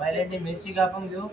पहिल्यांदा मिरची कापून घेऊ.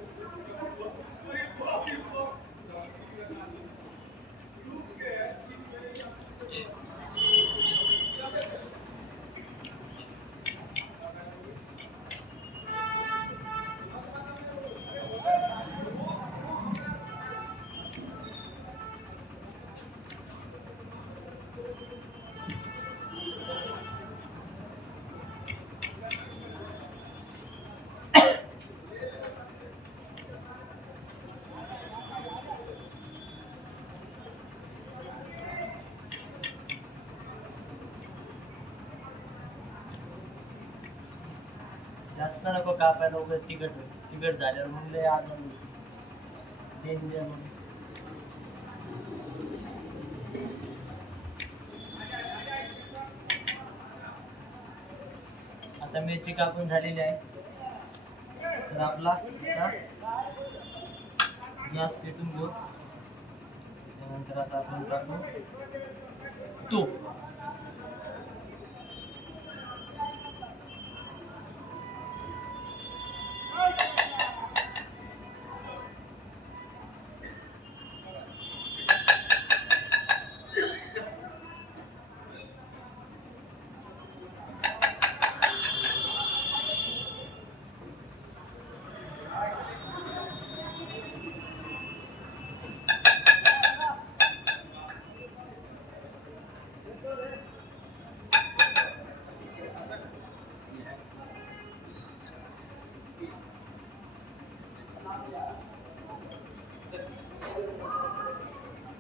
जास्त नको कापायला, उगाच तिखट झाल्यावर मग लय आनंद डेंजर मग. आता मिरची कापून झालेली आहे, तर आपला गॅस पेटून घेऊ. त्यानंतर आता आपण टाकू तूप.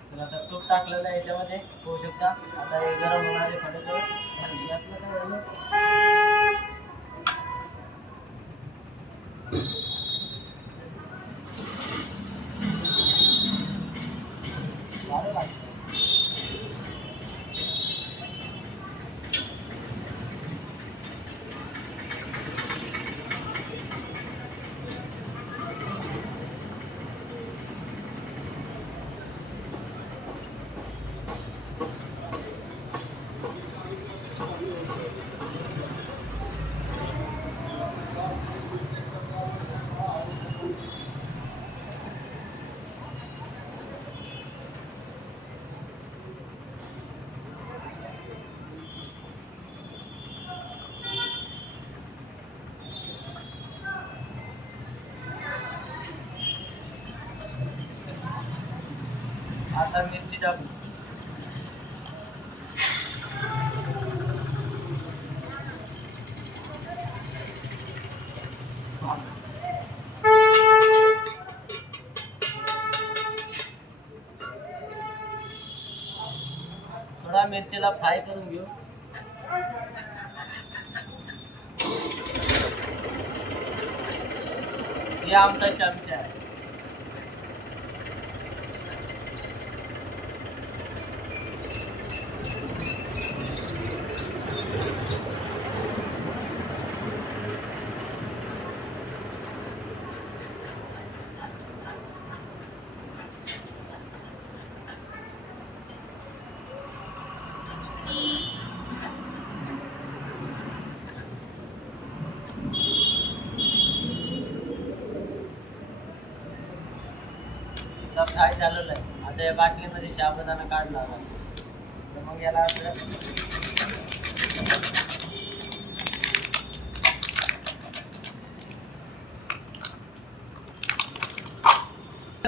तर आता तूप टाकलेलं आहे याच्यामध्ये, होऊ शकता. आता हे गरम होणार आहे थोडं थोडं. गॅसला काय झालं, वारं लागतं. आता मिरची टाकू. थोडा मिरचीला फ्राय करून घेऊ. हे आमचा चमचा आहे. फ्राय झालेलं आहे. आता या बाटलीमध्ये साबुदाणा काढला होता, तर मग याला असं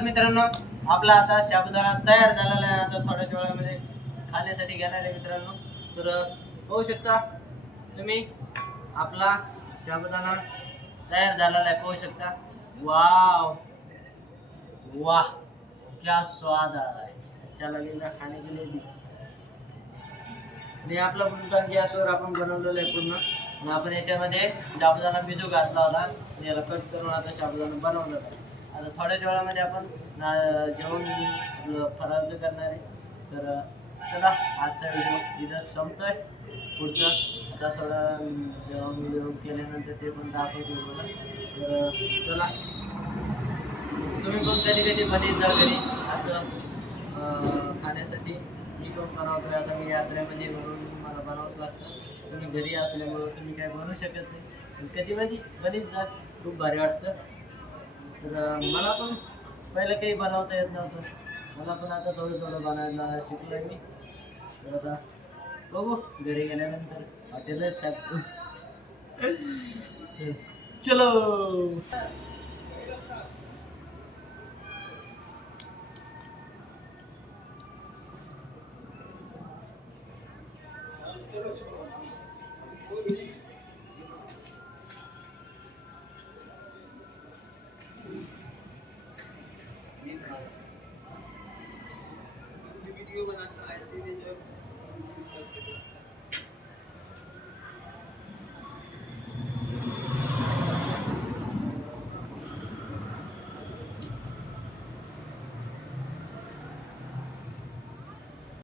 मित्रांनो, आपला आता साबुदाणा तयार झालेला आहे. आता थोड्याच वेळामध्ये खाण्यासाठी घेणार आहे मित्रांनो. तर पाहू शकता तुम्ही, आपला साबुदाणा तयार झालेला आहे, पाहू शकता. वाव वाह, क्या स्वाद आ रहा है, अच्छा लगेगा खाने के लिए भी. आणि आपला पुन्हा गॅसवर आपण बनवलेलं आहे पूर्ण. आणि आपण याच्यामध्ये साबुदाणा भिजू घातला होता, याला कट करून आता साबुदाणा बनवलेला आहे. आता थोड्याच वेळामध्ये आपण जेवण फराळाचं करणार आहे. तर चला, आजचा व्हिडिओ इथं संपतोय. पुढचं आता थोडं जेवण केल्यानंतर ते पण दाखवतो बघा. तर चला, तुम्ही पण कधी कधी बनवत जा घरी असं खाण्यासाठी. मी पण बनवतोय. आता मी यात्रेमध्ये म्हणून मला बनवावं लागतं. तुम्ही घरी असल्यामुळं तुम्ही काय बनवू शकत नाही, कधी बनवत जा. खूप भारी वाटतं. तर मला पण पहिलं काही बनवता येत नव्हतं. मला पण आता थोडं थोडं बनायला शिकलोय मी. तर आता बघू घरी गेल्यानंतर हॉटेलच टाकतो. चलो.